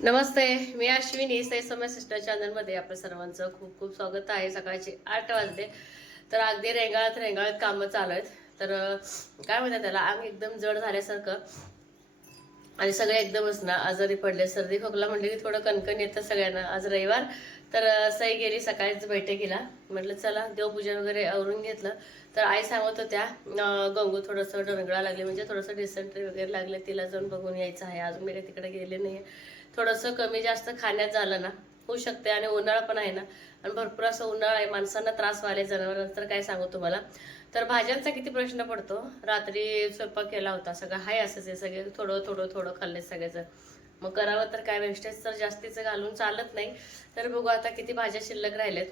नमस्ते मी अश्विनी सै समय सिस्टर चॅनलमध्ये आपल्या सर्वांचं खूप खूप स्वागत आहे. सकाळचे आठ वाजले. तर अगदी रेंगाळत रेंगाळत कामं चालू आहेत. तर काय म्हणतात त्याला अंग एकदम जड झाल्यासारखं आणि सगळे एकदमच ना आजारी पडले. सर्दी खोकला म्हणले की थोडं कणकण येतं सगळ्यांना. आज रविवार. तर सई गेली सकाळीच बैठकीला. म्हटलं चला देवपूजन वगैरे आवरून घेतलं. तर आई सांगत होत्या गंगू थोडंसं डोंगळा लागले म्हणजे थोडंसं डिसेंट्री वगैरे लागले तिला जाऊन बघून यायचं आहे. अजून मी काही तिकडे गेले नाही थोडंसं कमी जास्त खाण्यात झालं ना होऊ शकते आणि उन्हाळा पण आहे ना. आणि भरपूर असं उन्हाळा आहे माणसांना त्रास व्हायला जनावरांना तर काय सांगू तुम्हाला? तर भाज्यांचा किती प्रश्न पडतो? रात्री स्वयंपाक केला होता सगळं हाय असंच आहे सगळे थोडं थोडं थोडं खाल्ले सगळ्याचं मग करावं तर काय वेस्टेज तर जास्तीचं घालून चालत नाही. तर बघू आता किती भाज्या शिल्लक राहिल्यात.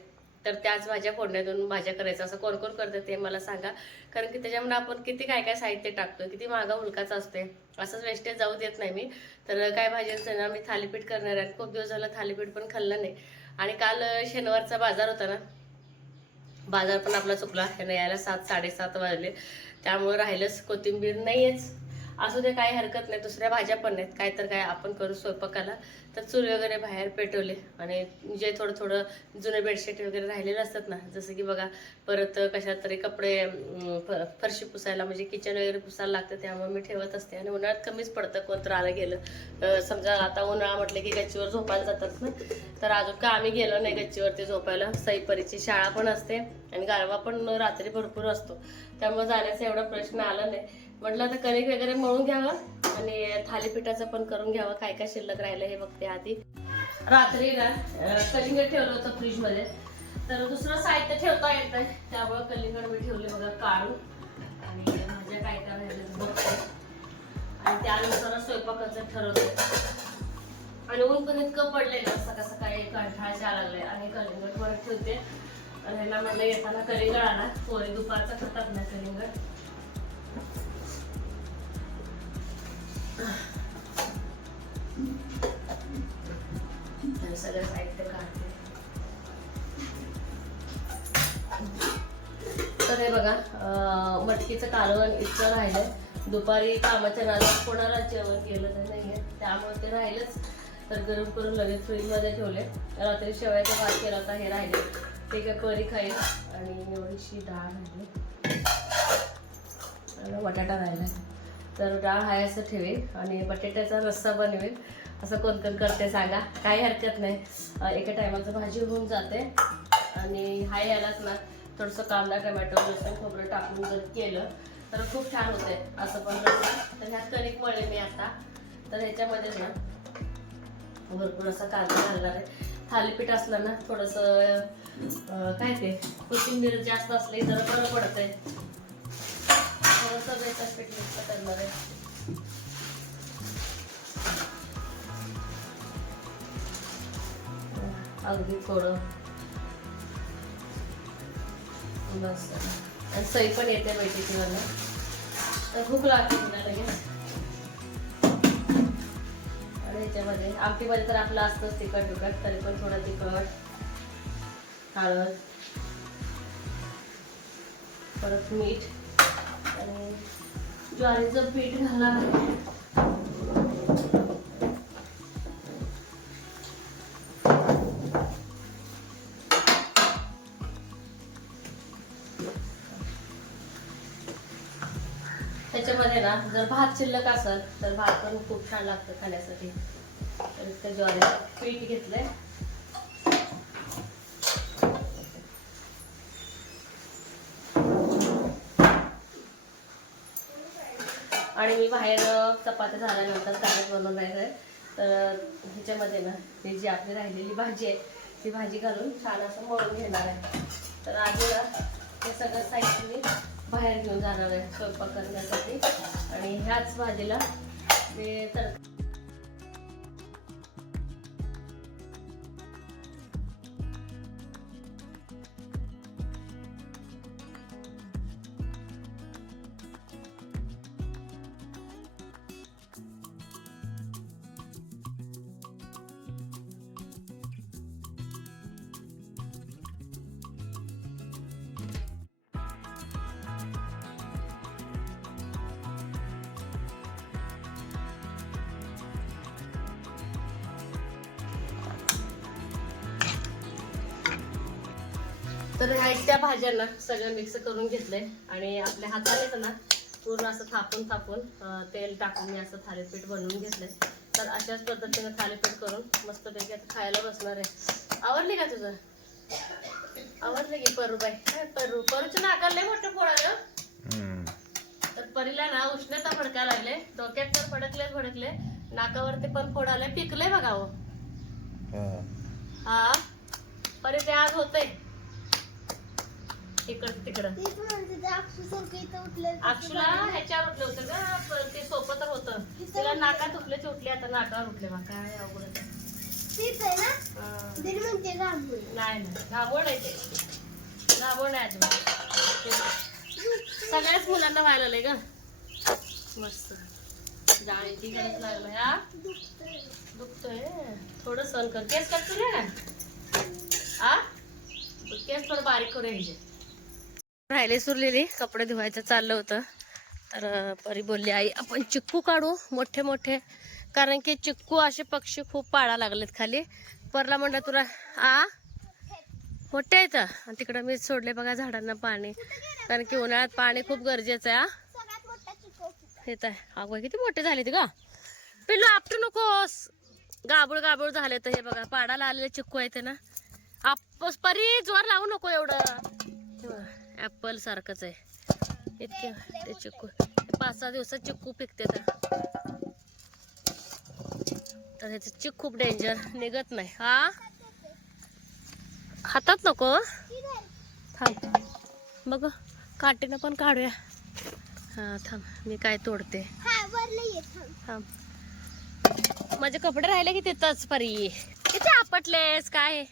तर त्याच भाज्या फोडण्यातून भाज्या करायचं. असं कोण कोण करतं ते मला सांगा. कारण की त्याच्यामुळे आपण किती काय काय साहित्य टाकतो किती मागा हुलकाचा असते असंच वेस्टेज जाऊ देत नाही मी. तर काय भाज्यांचं ना मी थालीपीठ करणार आहे. खूप दिवस झालं थालीपीठ पण खाल्लं नाही. आणि काल शनिवारचा बाजार होता ना बाजार पण आपला चुकला. ह्यानं यायला सात साडेसात वाजले. त्यामुळे राहिलंच कोथिंबीर नाहीयेच. असू दे काही हरकत नाही. दुसऱ्या भाज्या पण नाहीत. काय तर काय आपण करू स्वयंपाकाला. तर चूल वगैरे बाहेर पेटवले. आणि जे थोडं थोडं जुने बेडशीट वगैरे राहिलेले असतात ना जसं की बघा परत कशात तरी कपडे फरशी पुसायला म्हणजे किचन वगैरे पुसायला लागतं त्यामुळे मी ठेवत असते. आणि उन्हाळ्यात कमीच पडतं कोणतं आलं गेलं. समजा आता उन्हाळा म्हटलं की गच्चीवर झोपायला जातात ना तर अजून का आम्ही गेलो नाही गच्चीवरती झोपायला. सईपरीची शाळा पण असते. आणि गारवा पण रात्री भरपूर असतो. त्यामुळे जाण्याचा एवढा प्रश्न आला नाही. म्हटलं तर कणिक वगैरे मळून घ्यावं आणि थालीपीठाचं पण करून घ्यावं. काय काय शिल्लक राहिलं हे बघते आधी. रात्री ना कलिंगड ठेवलं होतं फ्रीजमध्ये. तर दुसरं साहित्य ठेवता येत त्यामुळे कलिंगड मी ठेवले बघा काढून. आणि भाज्या काय काय राहिलं बघते. आणि त्यानुसार स्वयंपाकाचं ठरवते. आणि ऊन पण इतकं पडलंय ना सकाळ सकाळी कंठाळा लागले आणि कलिंगड वर ठेवते. आणि ह्यांना म्हणलं येताना कलिंगड आणा. पोरी दुपारचा खातात ना कलिंगड. सगळं साहित्य काढते. तर हे बघा मटकीचं कालवण इतकं राहिलंय. दुपारी कामाच्या नादात कोणाला जेवण केलं तर नाहीये. त्यामुळे ते राहिलंच. तर गरम करून लगेच फ्रीजमध्ये ठेवले. रात्री शेवयाचा भात केला होता हे राहिले. ते काय करी खाईल. आणि एवढीशी डाळ राहिली आणि बटाटा राहिला. तर डाळ हाय असं ठेवेल. आणि बटाट्याचा रस्सा बनवेल. असं कोण कोण करते सांगा. काही हरकत नाही. एका टायमाचं भाजी होऊन जाते. आणि हाय यालाच ना थोडंसं कांदा टमॅटो लसूण खोबरं टाकून जर केलं तर खूप छान होते. असं पण तर ह्यात कणिक मळे मी आता. तर ह्याच्यामध्ये ना भरपूर असा कांदा घालणार आहे. थालीपीठ असलं ना थोडंसं काय ते? कोथिंबीर जास्त असली तर बरं पडतंय. थोडंसं बेसन मिक्स करणार आहे अगदी थोडं. बस. आणि सई पण येते बैठकी मला तर भूक लागते तिला लगेच. आणि ह्याच्यामध्ये आमटीमध्ये तर आपलं असतंच तिखट बिकट तरी पण थोडं तिखट. हळद परत मीठ आणि ज्वारीचं पीठ घालणार आहे. त्याच्यामध्ये ना जर भात शिल्लक असेल तर भात पण खूप छान लागतं खाण्यासाठी. तर इतकं ज्वारीचं पीठ घेतलंय आणि मी बाहेर चपात्या झाल्यानंतर ताट बनवून आहे. तर ह्याच्यामध्ये ना ही जी आपली राहिलेली भाजी आहे ती भाजी घालून छान असं मळून घेणार आहे. तर आधी ना हे सगळं साहित्य मी बाहेर घेऊन जाणार आहे स्वयंपाक करण्यासाठी. आणि ह्याच भाजीला मी तडका तर ह्या त्या भाज्यांना सगळं मिक्स करून घेतलंय. आणि आपल्या हातानेच ना पूर्ण असं थापून थापून तेल टाकून मी असं थालीपीठ बनवून घेतलंय. तर अशाच पद्धतीनं थालीपीठ करून मस्तपैकी आता खायला बसणार आहे. आवडली का तुझं? आवडलं की परूबाई? काय परू? परूच्या नाकाला लय मोठं फोड आलं हम्म. तर परीला ना उष्णता भडका लागले. डोक्यात तर भडकले भडकले. नाकावरती पण फोड आले पिकले बघा हा. हा. परी ते आज होतंय. इकडं तिकडं. अक्षुला ह्याच्यावर उठलं होतं का ते सोपं तर होतं. तिला नाकात उठलेच उठले आता नाकावर उठले बा काय अवघड आहे. नाही नाही. घाबोळ आहे ते. अजिबात. ते सगळ्याच मुलांना व्हायला लागलंय ग. मस्त. डाळीची गरज लागलाय हा? दुखतोय. थोडं सण कर. केस कट करूया का? आ केस थोडं बारीक करूया ह्याचे राहिले सुरलेली कपडे धुवायचं चाललं होतं. तर परी बोलली आई आपण चिक्कू काढू मोठे मोठे. कारण की चिक्कू असे पक्षी खूप पाळा लागलेत खाली. परला म्हणलं तुला आ? मोठे आहेत? आणि तिकडं मी सोडले बघा झाडांना पाणी. कारण की उन्हाळ्यात पाणी खूप गरजेचं आहे हा येत आहे. अगं किती मोठे झाले ते ग. पिल्लू आपटू नकोस. गाबूळ गाबूळ झाले तर हे बघा. पाडाला आलेले चिक्कू आहेत ना. आपस परी जोर लावू नको एवढं. ऍपल सारखंच आहे. इतके ते चिक्कू पाच सहा दिवसात चिक्कू पिकते तर. तर ह्याचं चिक खूप डेंजर निघत नाही. हा? हातात नको थांब. बघ काठीनं पण काढूया. हा थांब. मी काय तोडते. थांब. माझे कपडे राहिले की तिथंच परी. किती आपटलेस काय?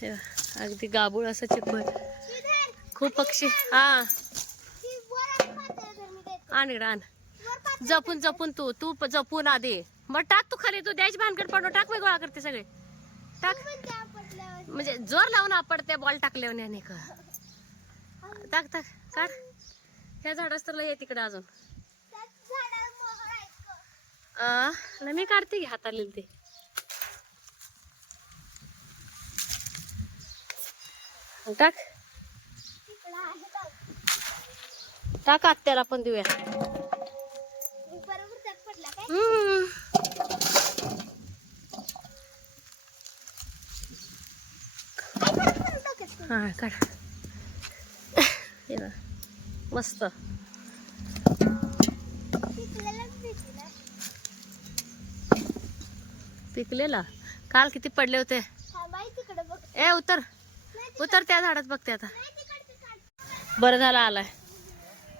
हे अगदी गाबूळ असं चिकबळ खूप पक्षी. हा. आण इकडं आण. जपून जपून तू तू जपून आधी. मग टाक तू खाली तू द्यायची भानगड पडू टाक मी गोळा करते सगळे. टाक. म्हणजे जोर लावून आपडते बॉल टाकले आणि का? टाक टाक. काढ. ह्या झाडाच तर ये तिकडे अजून. मी काढते घे हाताले ते. टाक. टाक आत्याला पण देऊया. हम्म. हा काढ. मस्त. पिकलेला. काल किती पडले होते? ए उतर. उतर त्या झाडात बघते आता. बरं झालं आलाय.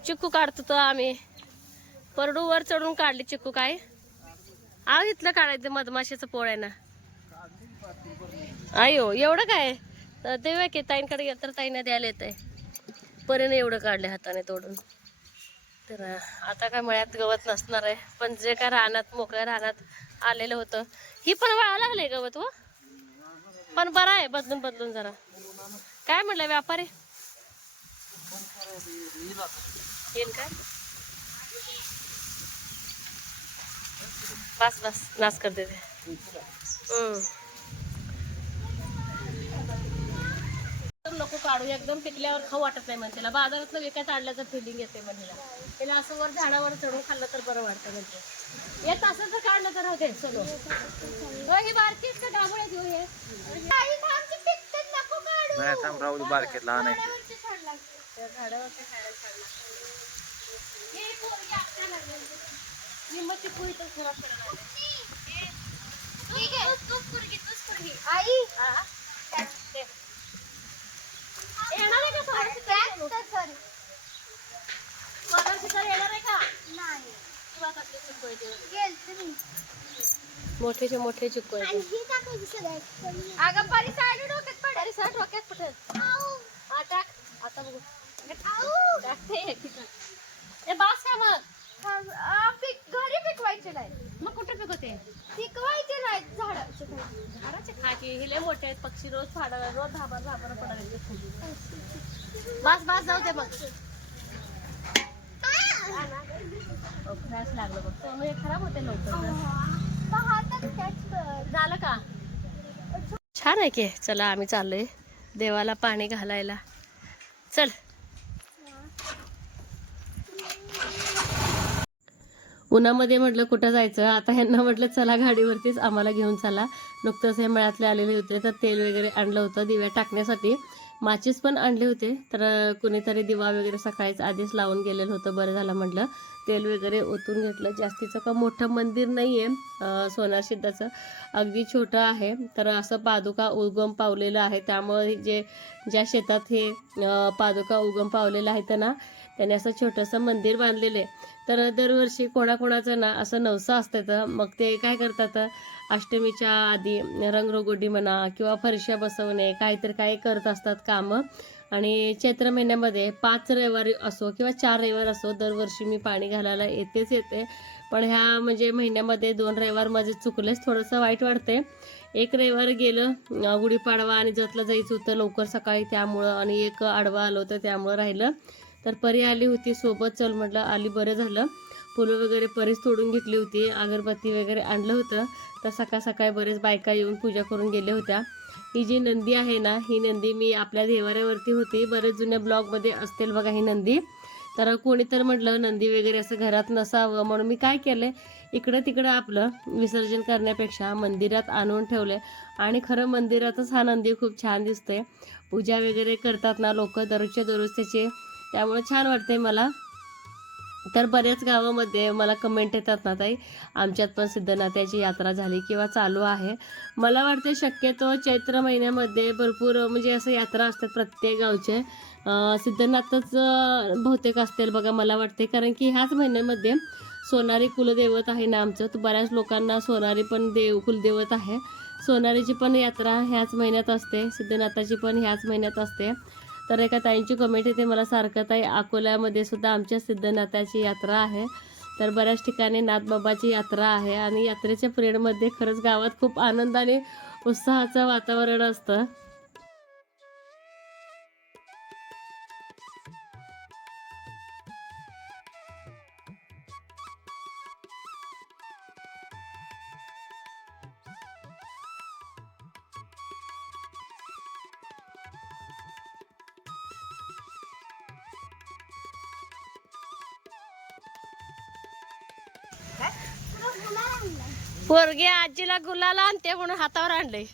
चिक्कू काढतो तो आम्ही. परडू वर चढून काढली चिक्कू काय? आ इथलं काढायचं मधमाशीचं पोळ आहे ना. आयो एवढं काय? देऊया की ताईंकडे गेलं तर ताईने द्यायला येत आहे परीने एवढं काढले हाताने तोडून. तर आता काय मळ्यात गवत नसणार आहे. पण जे काय रानात मोकळ्या रानात आलेलं होतं ही पण वळा लागले गवत व पण बरं आहे बदलून बदलून जरा. काय म्हणलं व्यापारी? येईल काय? बस बस नाच करते देते हम्म. नको काढू एकदम पिकल्यावर खाऊ वाटत नाही म्हणते बाजारात विकत आणल्याचं फिलिंग येते म्हणेला तिला. असं वर झाडावर चढून खाल्लं तर बरं वाटतं म्हणते येत असं तर काढलं तर होते सगळं. हो, ही बारकीच का डांबळ्यात घेऊ हे. नाही थांब राहू दे बारकेत लहान आहे त्या झाडावरती खायला छान लागतं. हे पोरगी आपल्या लागलेली. निम्मं चिकू इथं खराब करायला लागली. हा? ते. येणार आहे का समोरची समोरची तर येणार आहे का किंवा कसले चिकू आहे ते? मोठेचे मोठे चिकू आहे अगं परी साईड डोक्यात पड. अरे सर डोक्यात पटेल हा टाक. आता बघू. टाकते. ए बास का मग? पीक घरी पिकवायचे नाही. मग कुठे पिकवते? पिकवायचे नाही झाडाचे. झाडाचे खाकी हिले मोठे आहेत. पक्षी रोज फाडा रोज धाबर धाबर पडायला बस बस जाऊ दे मग. फ्रॅश लागलं बघ. हे खराब होते लवकर तर हातात catch कर. झालं का? छान आहे की. चला आम्ही चाललोय देवाला पाणी घालायला. चल. उन्हामध्ये म्हटलं कुठं जायचं? आता ह्यांना म्हटलं चला गाडीवरतीच आम्हाला घेऊन चला. नुकतंच हे मळ्यातले आलेले होते तर तेल वगैरे आणलं होतं दिव्या टाकण्यासाठी. माचीस पण आणले होते तर कुणीतरी दिवा वगैरे सकाळीच आधीच लावून गेलेलं होतं बरं झालं म्हटलं. तेल वगैरे ओतून घेतलं. जास्तीचं का मोठं मंदिर नाही आहे सोनारसिद्धाचं अगदी छोटं आहे. तर असं पादुका उगम पावलेलं आहे. त्यामुळे जे ज्या शेतात हे पादुका उगम पावलेलं आहे ना त्याने असं छोटंसं मंदिर बांधलेलं आहे. तर दरवर्षी कोणाकोणाचं ना असं नवसं असतं तर मग ते काय करतात? अष्टमीच्या आधी रंगरंगोटी म्हणा किंवा फरशा बसवणे काहीतरी काही करत असतात कामं. आणि चैत्र महिन्यामध्ये पाच रविवारी असो किंवा चार रविवार असो दरवर्षी मी पाणी घालायला येतेच येते. पण ह्या म्हणजे महिन्यामध्ये दोन रविवार माझे चुकलेच थोडंसं वाईट वाटते एक रविवार गेलं गुढीपाडवा आणि जतला जायचं होतं लवकर सकाळी त्यामुळं आणि एक आडवा आलं होतं त्यामुळं राहिलं. तर परी आली होती सोबत चल म्हटलं आली बरं झालं. फुलं वगैरे परीच तोडून घेतली होती अगरबत्ती वगैरे आणलं होतं. तर सकाळ सकाळी बरेच बायका येऊन पूजा करून गेल्या होत्या. ही जी नंदी आहे ना ही नंदी मी आपल्या देवाऱ्यावरती होती. बरेच जुन्या ब्लॉगमध्ये असतील बघा ही नंदी. तर कोणी तर म्हटलं नंदी वगैरे असं घरात नसावं. म्हणून मी काय केलं इकडं तिकडं आपलं विसर्जन करण्यापेक्षा मंदिरात आणून ठेवले आणि खरं मंदिरातच हा नंदी खूप छान दिसते पूजा वगैरे करतात ना लोक दररोजच्या दररोज त्याचे त्यामुळे छान वाटते मला. तर बऱ्याच गावामध्ये मला कमेंट येतात ना ताई आमच्यात पण सिद्धनाथ्याची यात्रा झाली किंवा चालू आहे. मला वाटते शक्यतो चैत्र महिन्यामध्ये भरपूर म्हणजे असं यात्रा असतात प्रत्येक गावचे. सिद्धनाथच बहुतेक असतील बघा मला वाटते कारण की ह्याच महिन्यामध्ये सोनारी कुलदैवत आहे ना आमचं. तर बऱ्याच लोकांना सोनारी पण देव कुलदैवत आहे. सोनारीची पण यात्रा ह्याच महिन्यात असते. सिद्धनाथाची पण ह्याच महिन्यात असते. तर एका ताईंची कमेंट येते मला सारखं ताई अकोल्यामध्ये सुद्धा आमच्या सिद्धनाथाची यात्रा आहे. तर बऱ्याच ठिकाणी नाथबाबाची यात्रा आहे आणि यात्रेच्या पिरियडमध्ये खरंच गावात खूप आनंदाने उत्साहाचं वातावरण असतं. पोरगे आजीला गुलाला आणते म्हणून हातावर आणले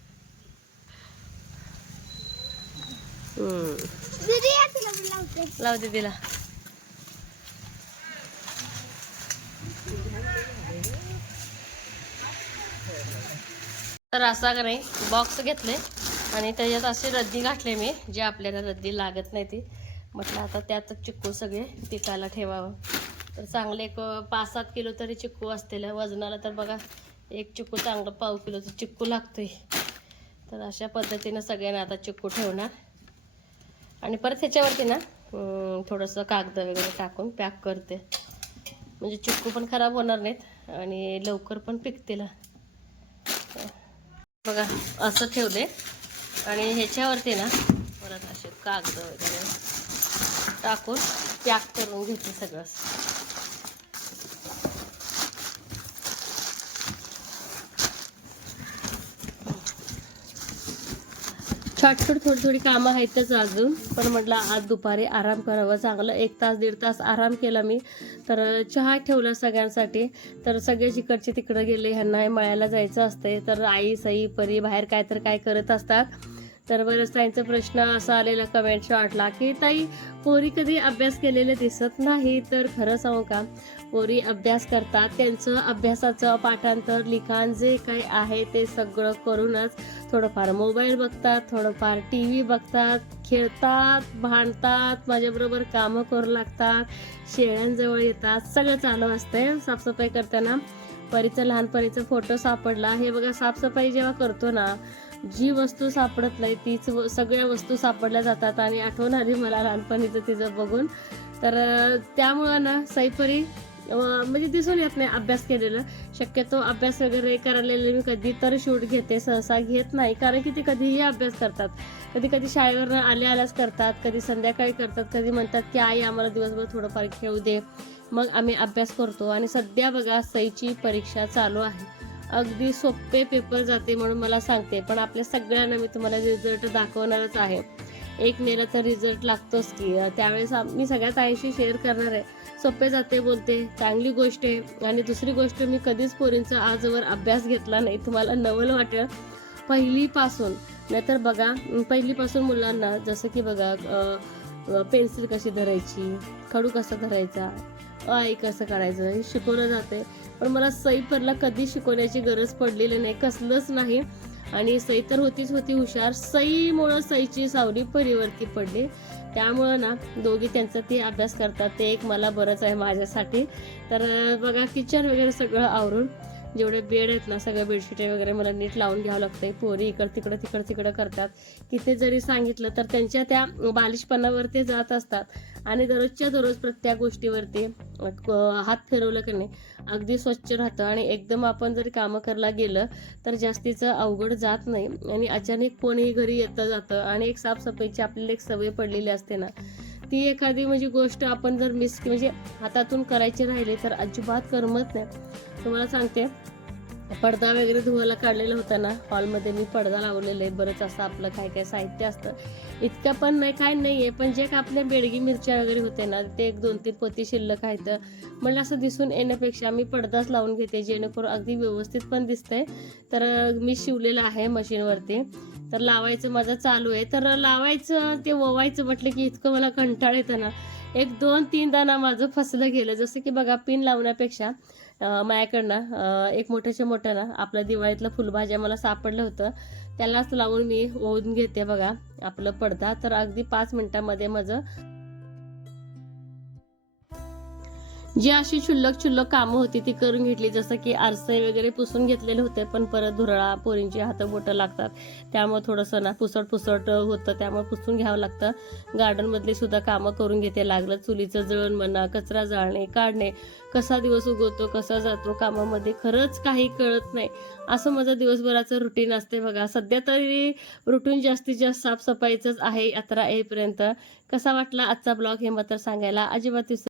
लावते. तिला. तर असा का नाही बॉक्स घेतले आणि त्याच्यात अशी रद्दी घातले मी जे आपल्याला रद्दी लागत नाही ती. म्हटलं आता त्यातच चिक्कू सगळे पिकाला ठेवावं. तर चांगले एक पाच सात किलो तरी चिक्कू असतील. वजनाला तर बघा एक चिक्कू चांगलं पाव किलोचं चिक्कू लागतोय. तर अशा पद्धतीनं सगळ्यांना आता चिक्कू ठेवणार. आणि परत ह्याच्यावरती ना थोडंसं कागद वगैरे टाकून पॅक करते. म्हणजे चिक्कू पण खराब होणार नाहीत आणि लवकर पण पिकतील. बघा असं ठेवले. आणि ह्याच्यावरती ना परत असे कागद वगैरे टाकून पॅक करून घेते सगळं. छटछट थोडी थोडी कामं आहेतच अजून. पण म्हटलं आज दुपारी आराम करावं. चांगलं एक तास दीड तास आराम केला मी. तर चहा ठेवला सगळ्यांसाठी. तर सगळे जिकडचे तिकडं गेले ह्यांना मळ्याला जायचं असते तर आई सई परी बाहेर काय तर काय करत असतात. तर बरंच ताईंचा प्रश्न असा आलेला कमेंट शॉटला की ताई पोरी कधी अभ्यास केलेले दिसत नाही तर खरं सांगू का? पोरी अभ्यास करतात. त्यांचं अभ्यासाचं पाठांतर लिखाण जे काही आहे ते सगळं करूनच थोडंफार मोबाईल बघतात थोडंफार टी व्ही बघतात खेळतात भांडतात माझ्याबरोबर कामं करू लागतात शेळ्यांजवळ येतात. सगळं चालू असतंय. साफसफाई करताना परीचा लहानपणीचा फोटो सापडला. हे बघा साफसफाई जेव्हा करतो ना जी वस्तू सापडत नाही तीच व- सगळ्या वस्तू सापडल्या जातात आणि आठवण आली मला लहानपणीचं तिचं बघून. तर त्यामुळं ना सैपरी म्हणजे दिसून येत नाही अभ्यास केलेला. शक्यतो अभ्यास वगैरे करायला मी कधी तर शूट घेते सहसा घेत नाही. कारण की ते कधीही अभ्यास करतात. कधी कधी शाळेवर आल्या आल्याच करतात कधी संध्याकाळी करतात कधी म्हणतात की आई आम्हाला दिवसभर थोडंफार खेळू दे. मग आम्ही अभ्यास करतो. आणि सध्या बघा सईची परीक्षा चालू आहे. अगदी सोपे पेपर जाते म्हणून मला सांगते पण आपल्या सगळ्यांना मी तुम्हाला रिझल्ट दाखवणारच आहे. एक मेला तर रिझल्ट लागतोच की त्यावेळेस मी सगळ्या आईशी शेअर करणार आहे. सोपे जाते बोलते चांगली गोष्ट आहे. आणि दुसरी गोष्ट मी कधीच पोरींचा आजवर अभ्यास घेतला नाही. तुम्हाला नवल वाटेल पहिलीपासून. नाहीतर बघा पहिलीपासून मुलांना जसं की बघा पेन्सिल कशी धरायची खडू कसा धरायचा आई कसं काढायचं हे शिकवलं जाते. पण मला सई परला कधी शिकवण्याची गरज पडलेली नाही कसलंच नाही. आणि सई तर होतीच होती हुशार. सईमुळं सईची सावली परिवर्ती पडली. त्यामुळं ना दोघी त्यांचा ते अभ्यास करतात. ते एक मला बरंच आहे माझ्यासाठी. तर बघा किचन वगैरे सगळं आवरून जेवढे बेड आहेत ना सगळं बेडशीट वगैरे मला नीट लावून घ्यावं लागतंय. पोरी इकडं तिकडं तिकडं तिकडं करतात. किती जरी सांगितलं तर त्यांच्या त्या बालिशपणावर ते जात असतात. आणि दररोजच्या दररोज प्रत्येक गोष्टीवरती हात फिरवलं की नाही अगदी स्वच्छ राहतं. आणि एकदम आपण जर कामं करायला गेलं तर जास्तीचं अवघड जात नाही. आणि अचानक कोणीही घरी येतं जातं. आणि एक साफसफाईची आपल्याला एक सवय पडलेली असते ना ती एखादी म्हणजे गोष्ट आपण जर मिस म्हणजे हातातून करायची राहिली तर अजिबात करमत नाही. तुम्हाला सांगते. पडदा वगैरे धुवायला काढलेला होता ना हॉलमध्ये मी पडदा लावलेला आहे. बरंच असं आपलं काय काय साहित्य असतं. इतकं पण नाही काय नाही आहे पण जे काय आपल्या बेडगी मिरच्या वगैरे होते ना ते एक दोन तीन पोती शिल्लक आहेत. म्हणलं असं दिसून येण्यापेक्षा मी पडदाच लावून घेते जेणेकरून अगदी व्यवस्थित पण दिसतंय. तर मी शिवलेलं आहे मशीनवरती. तर लावायचं माझं चालू आहे. तर लावायचं ते ववायचं म्हटलं की इतकं मला कंटाळ येतं ना. एक दोन तीनदा ना माझं फसलं गेलं. जसं की बघा पिन लावण्यापेक्षा माझ्याकडनं एक मोठ्याच्या मोठं ना आपल्या दिवाळीतलं फुलभाज्या मला सापडलं होतं. त्यालाच लावून मी ओढून घेते बघा. आपलं पडदा तर अगदी पाच मिनिटामध्ये माझं जी अशी क्षुल्लक क्षुल्लक कामं होती ती करून घेतली जसं की आरसे वगैरे पुसून घेतलेले होते पण परत धुरळा पोरींची हातं बोटं लागतात. त्यामुळे थोडंसं ना पुसट पुसट होतं त्यामुळे पुसून घ्यावं लागतं. गार्डनमधली सुद्धा कामं करून घेते लागलं चुलीचं जळण म्हणा कचरा जाळणे काढणे कसा दिवस उगवतो कसा जातो कामामध्ये खरंच काही कळत नाही. असं माझं दिवसभराचं रुटीन असते बघा. सध्या तरी रुटीन जास्तीत जास्त साफसफाईचंच आहे यात्रा येईपर्यंत. कसा वाटला आजचा ब्लॉग हे मात्र सांगायला अजिबात